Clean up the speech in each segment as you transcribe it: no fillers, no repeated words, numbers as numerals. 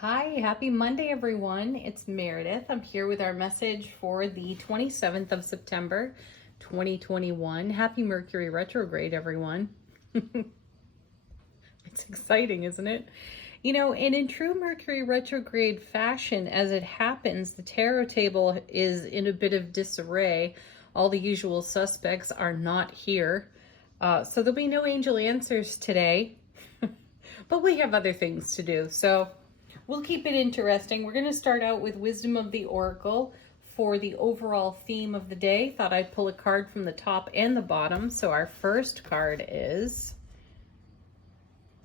Hi, happy Monday, everyone. It's Meredith. I'm here with our message for the 27th of September, 2021. Happy Mercury Retrograde, everyone. It's exciting, isn't it? And in true Mercury retrograde fashion, as it happens, the tarot table is in a bit of disarray. All the usual suspects are not here. So there'll be no angel answers today, but we have other things to do. So we'll keep it interesting. We're going to start out with Wisdom of the Oracle for the overall theme of the day. Thought I'd pull a card from the top and the bottom. So our first card is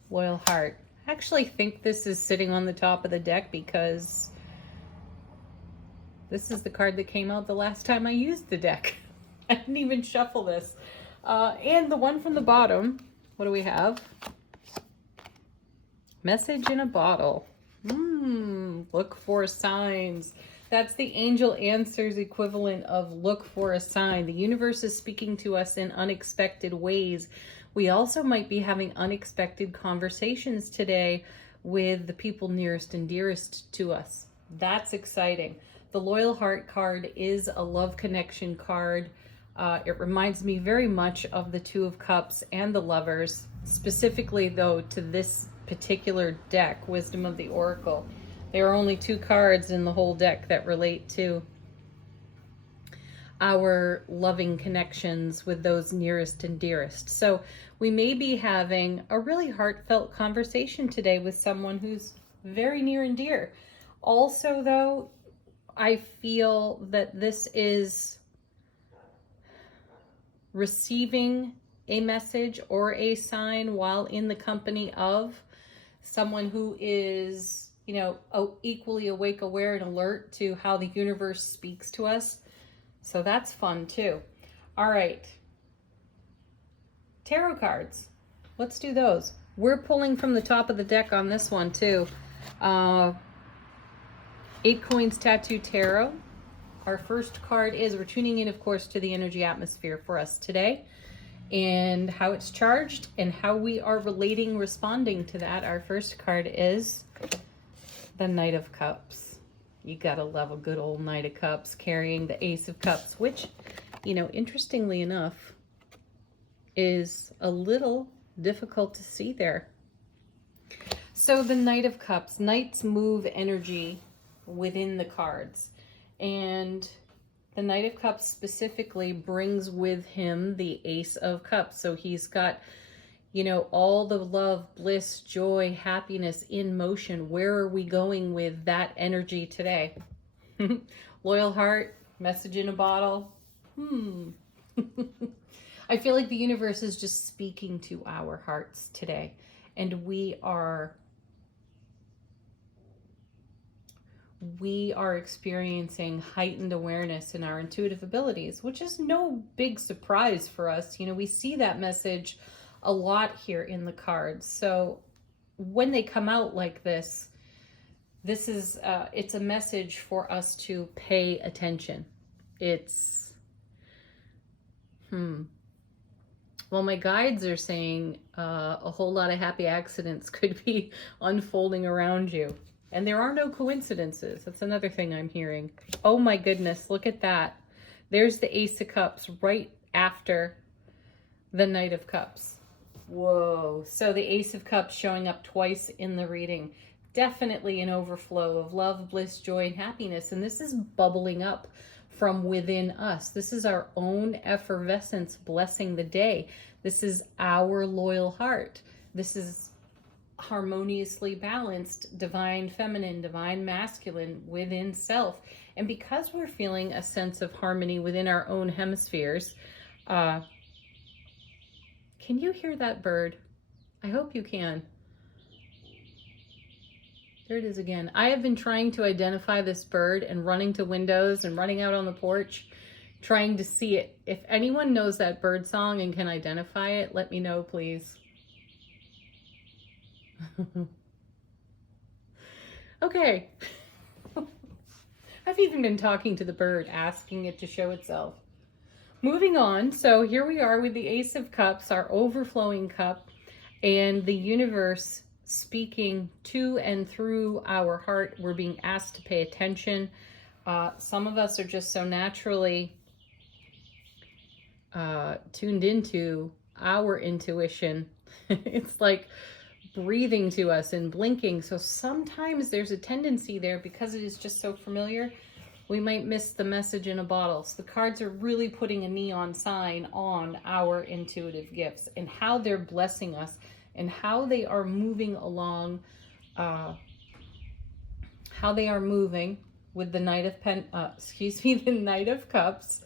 Loyal Heart. I actually think this is sitting on the top of the deck because this is the card that came out the last time I used the deck. I didn't even shuffle this. And the one from the bottom, what do we have? Message in a bottle. Look for signs. That's the angel answers equivalent of look for a sign. The universe is speaking to us in unexpected ways. We also might be having unexpected conversations today with the people nearest and dearest to us. That's exciting. The Loyal Heart card is a love connection card. It reminds me very much of the Two of Cups and the Lovers, specifically though to this particular deck, Wisdom of the Oracle. There are only two cards in the whole deck that relate to our loving connections with those nearest and dearest. So we may be having a really heartfelt conversation today with someone who's very near and dear. Also, though, I feel that this is receiving a message or a sign while in the company of someone who is, equally awake, aware, and alert to how the universe speaks to us. So that's fun too. All right. Tarot cards. Let's do those. We're pulling from the top of the deck on this one too. 8 Coins Tattoo Tarot. Our first card is, we're tuning in, of course, to the energy atmosphere for us today and how it's charged and how we are relating, responding to that. Our first card is the Knight of Cups. You gotta love a good old Knight of Cups carrying the Ace of Cups, which, interestingly enough, is a little difficult to see there. So the Knight of Cups, Knights move energy within the cards. And the Knight of Cups specifically brings with him the Ace of Cups. So he's got, all the love, bliss, joy, happiness in motion. Where are we going with that energy today? Loyal Heart, message in a bottle. I feel like the universe is just speaking to our hearts today. And we are experiencing heightened awareness in our intuitive abilities, which is no big surprise for us. We see that message a lot here in the cards. So when they come out like this is it's a message for us to pay attention. It's well, my guides are saying a whole lot of happy accidents could be unfolding around you. And there are no coincidences. That's another thing I'm hearing. Oh my goodness, look at that. There's the Ace of Cups right after the Knight of Cups. Whoa. So the Ace of Cups showing up twice in the reading. Definitely an overflow of love, bliss, joy, and happiness. And this is bubbling up from within us. This is our own effervescence blessing the day. This is our loyal heart. This is harmoniously balanced divine feminine, divine masculine within self. And because we're feeling a sense of harmony within our own hemispheres, can you hear that bird? I hope you can. There it is again. I have been trying to identify this bird and running to windows and running out on the porch trying to see it. If anyone knows that bird song and can identify it, let me know, please. Okay. I've even been talking to the bird, asking it to show itself. Moving on, so here we are with the Ace of Cups, our overflowing cup, and the universe speaking to and through our heart. We're being asked to pay attention. Some of us are just so naturally tuned into our intuition. It's like breathing to us and blinking. So sometimes there's a tendency there, because it is just so familiar, we might miss the message in a bottle. So the cards are really putting a neon sign on our intuitive gifts and how they're blessing us and how they are moving along, how they are moving with the Knight of the Knight of Cups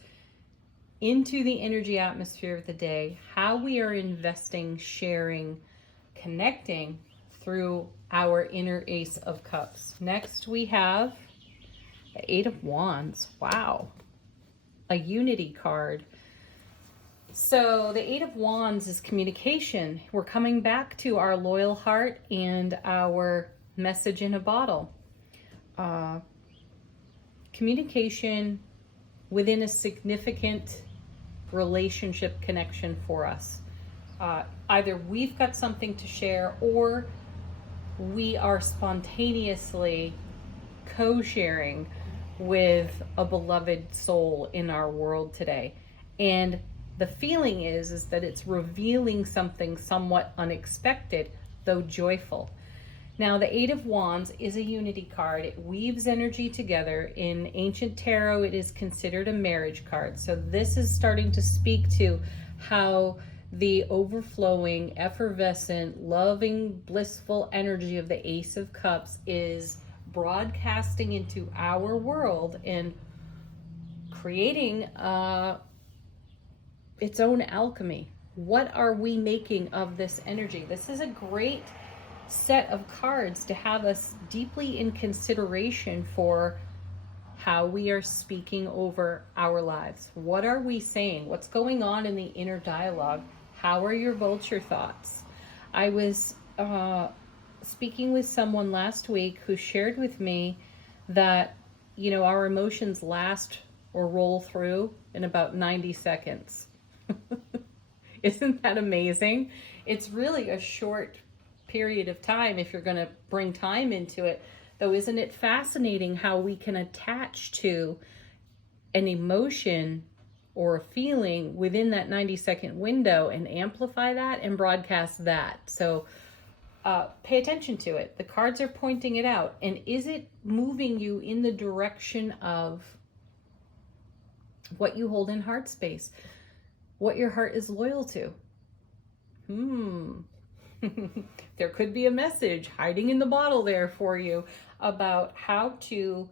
into the energy atmosphere of the day, how we are investing, sharing, connecting through our inner Ace of Cups. Next we have the Eight of Wands. Wow. A unity card. So the Eight of Wands is communication. We're coming back to our loyal heart and our message in a bottle. Communication within a significant relationship connection for us. Either we've got something to share, or we are spontaneously co-sharing with a beloved soul in our world today. And the feeling is that it's revealing something somewhat unexpected, though joyful. Now, the Eight of Wands is a unity card. It weaves energy together. In ancient tarot, it is considered a marriage card. So this is starting to speak to how the overflowing, effervescent, loving, blissful energy of the Ace of Cups is broadcasting into our world and creating its own alchemy. What are we making of this energy? This is a great set of cards to have us deeply in consideration for how we are speaking over our lives. What are we saying? What's going on in the inner dialogue? How are your vulture thoughts? I was speaking with someone last week who shared with me that, you know, our emotions last or roll through in about 90 seconds. Isn't that amazing? It's really a short period of time if you're going to bring time into it. Though, isn't it fascinating how we can attach to an emotion or a feeling within that 90-second window and amplify that and broadcast that? So pay attention to it. The cards are pointing it out. And is it moving you in the direction of what you hold in heart space? What your heart is loyal to? There could be a message hiding in the bottle there for you about how to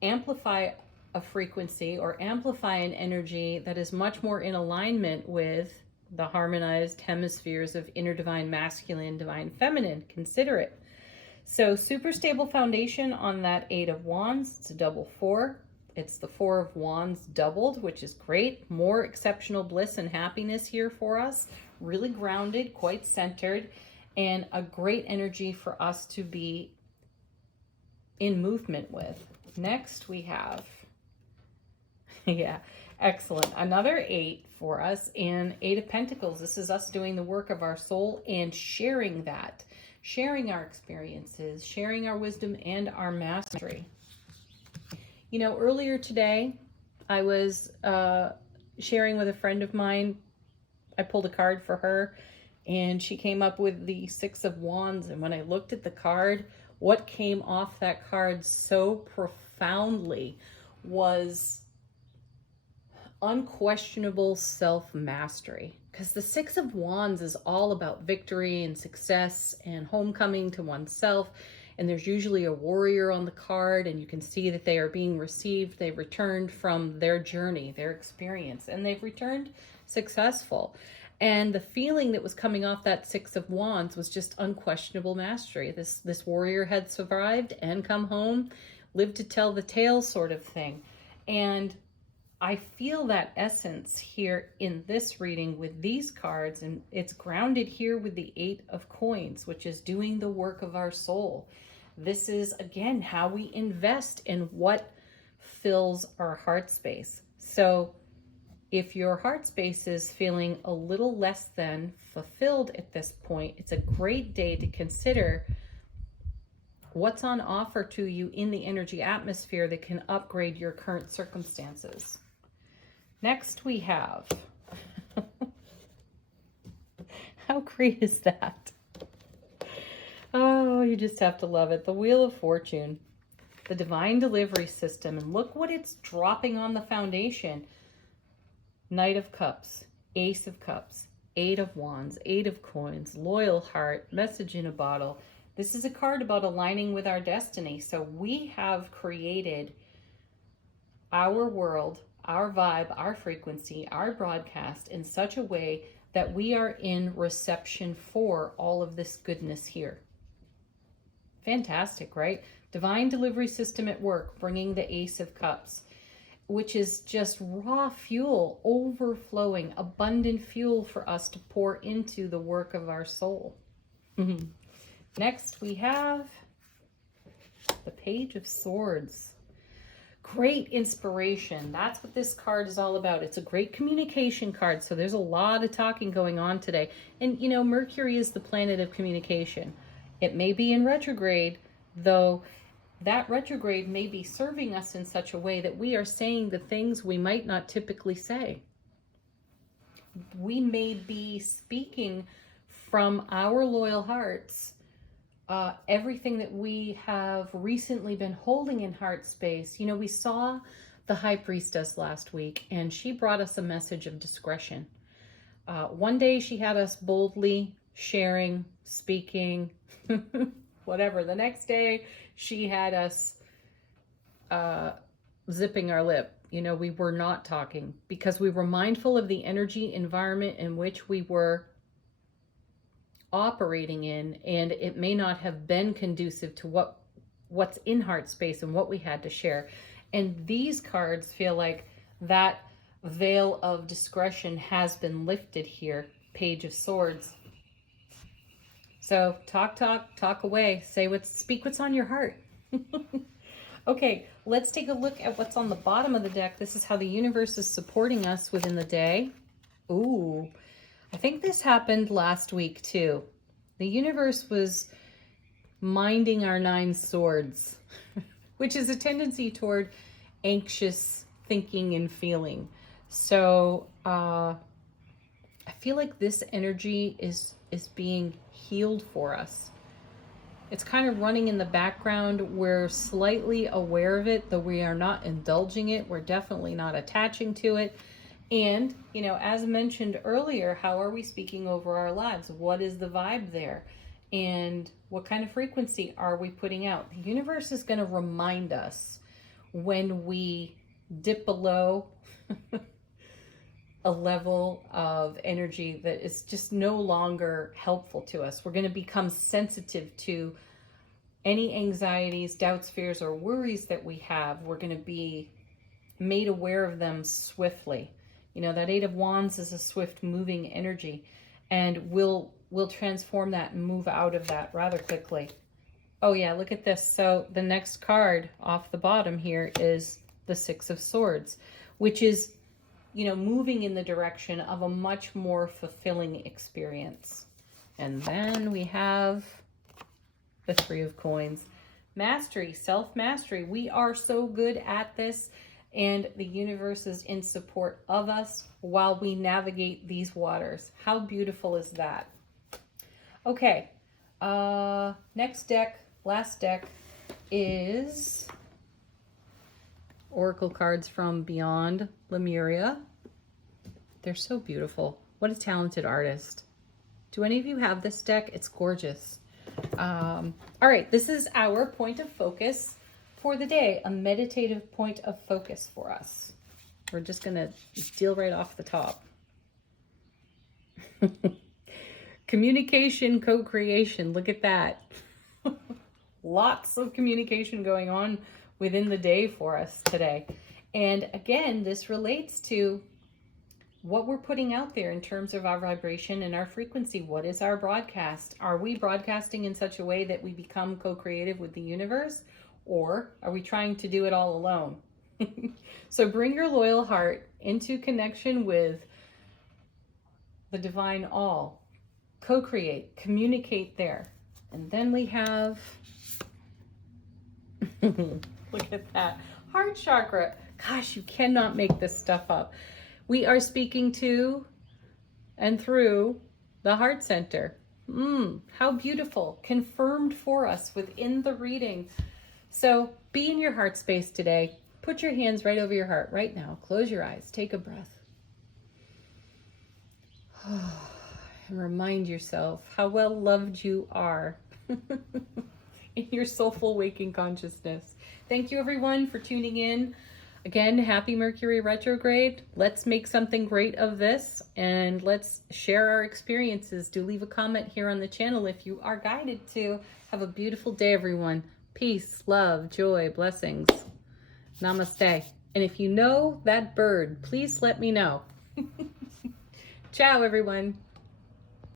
amplify a frequency or amplify an energy that is much more in alignment with the harmonized hemispheres of inner divine masculine, divine feminine. Consider it. So super stable foundation on that Eight of Wands. It's a double 4. It's the Four of Wands doubled, which is great. More exceptional bliss and happiness here for us. Really grounded, quite centered, and a great energy for us to be in movement with. Next we have, yeah, excellent. Another 8 for us, and 8 of Pentacles. This is us doing the work of our soul and sharing that. Sharing our experiences, sharing our wisdom and our mastery. You know, earlier today, I was sharing with a friend of mine. I pulled a card for her, and she came up with the Six of Wands. And when I looked at the card, what came off that card so profoundly was unquestionable self-mastery. Because the Six of Wands is all about victory and success and homecoming to oneself. And there's usually a warrior on the card, and you can see that they are being received. They've returned from their journey, their experience, and they've returned successful. And the feeling that was coming off that Six of Wands was just unquestionable mastery. This warrior had survived and come home, lived to tell the tale sort of thing. And I feel that essence here in this reading with these cards, and it's grounded here with the Eight of Coins, which is doing the work of our soul. This is, again, how we invest in what fills our heart space. So if your heart space is feeling a little less than fulfilled at this point, it's a great day to consider what's on offer to you in the energy atmosphere that can upgrade your current circumstances. Next we have, how great is that? Oh, you just have to love it. The Wheel of Fortune, the Divine Delivery System, and look what it's dropping on the foundation. Knight of Cups, Ace of Cups, Eight of Wands, Eight of Coins, Loyal Heart, Message in a Bottle. This is a card about aligning with our destiny. So we have created our world, our vibe, our frequency, our broadcast in such a way that we are in reception for all of this goodness here. Fantastic, right? Divine Delivery System at work, bringing the Ace of Cups, which is just raw fuel, overflowing, abundant fuel for us to pour into the work of our soul. Next, we have the Page of Swords. Great inspiration. That's what this card is all about. It's a great communication card, so there's a lot of talking going on today. And, you know, Mercury is the planet of communication. It may be in retrograde, though that retrograde may be serving us in such a way that we are saying the things we might not typically say. We may be speaking from our loyal hearts everything that we have recently been holding in heart space. You know, we saw the High Priestess last week, and she brought us a message of discretion. One day she had us boldly sharing, speaking, whatever. The next day she had us zipping our lip. You know, we were not talking because we were mindful of the energy environment in which we were operating in, and it may not have been conducive to what's in heart space and what we had to share. And these cards feel like that veil of discretion has been lifted here. Page of Swords. So talk away. Speak what's on your heart. Okay, let's take a look at what's on the bottom of the deck. This is how the universe is supporting us within the day. Ooh, I think this happened last week too. The universe was minding our 9 swords, which is a tendency toward anxious thinking and feeling. So I feel like this energy is being healed for us. It's kind of running in the background. We're slightly aware of it, though we are not indulging it. We're definitely not attaching to it. And, you know, as mentioned earlier, how are we speaking over our lives? What is the vibe there? And what kind of frequency are we putting out? The universe is going to remind us when we dip below a level of energy that is just no longer helpful to us. We're going to become sensitive to any anxieties, doubts, fears, or worries that we have. We're going to be made aware of them swiftly. You know, that Eight of Wands is a swift moving energy, and we'll transform that and move out of that rather quickly. Oh yeah, look at this. So the next card off the bottom here is the Six of Swords, which is, you know, moving in the direction of a much more fulfilling experience. And then we have the Three of Coins. Mastery, self-mastery. We are so good at this, and the universe is in support of us while we navigate these waters. How beautiful is that? Okay, next deck, last deck, is Oracle cards from Beyond Lemuria. They're so beautiful. What a talented artist. Do any of you have this deck? It's gorgeous. All right, this is our point of focus for the day, a meditative point of focus for us. We're just going to deal right off the top. Communication, co-creation. Look at that. Lots of communication going on within the day for us today. And again, this relates to what we're putting out there in terms of our vibration and our frequency. What is our broadcast? Are we broadcasting in such a way that we become co-creative with the universe? Or are we trying to do it all alone? So bring your loyal heart into connection with the divine all. Co-create, communicate there. And then we have, look at that, heart chakra. Gosh, you cannot make this stuff up. We are speaking to and through the heart center. How beautiful, confirmed for us within the reading. So be in your heart space today. Put your hands right over your heart right now. Close your eyes, take a breath. And remind yourself how well loved you are in your soulful waking consciousness. Thank you everyone for tuning in. Again, happy Mercury retrograde. Let's make something great of this and let's share our experiences. Do leave a comment here on the channel if you are guided to. Have a beautiful day, everyone. Peace, love, joy, blessings. Namaste. And if you know that bird, please let me know. Ciao, everyone.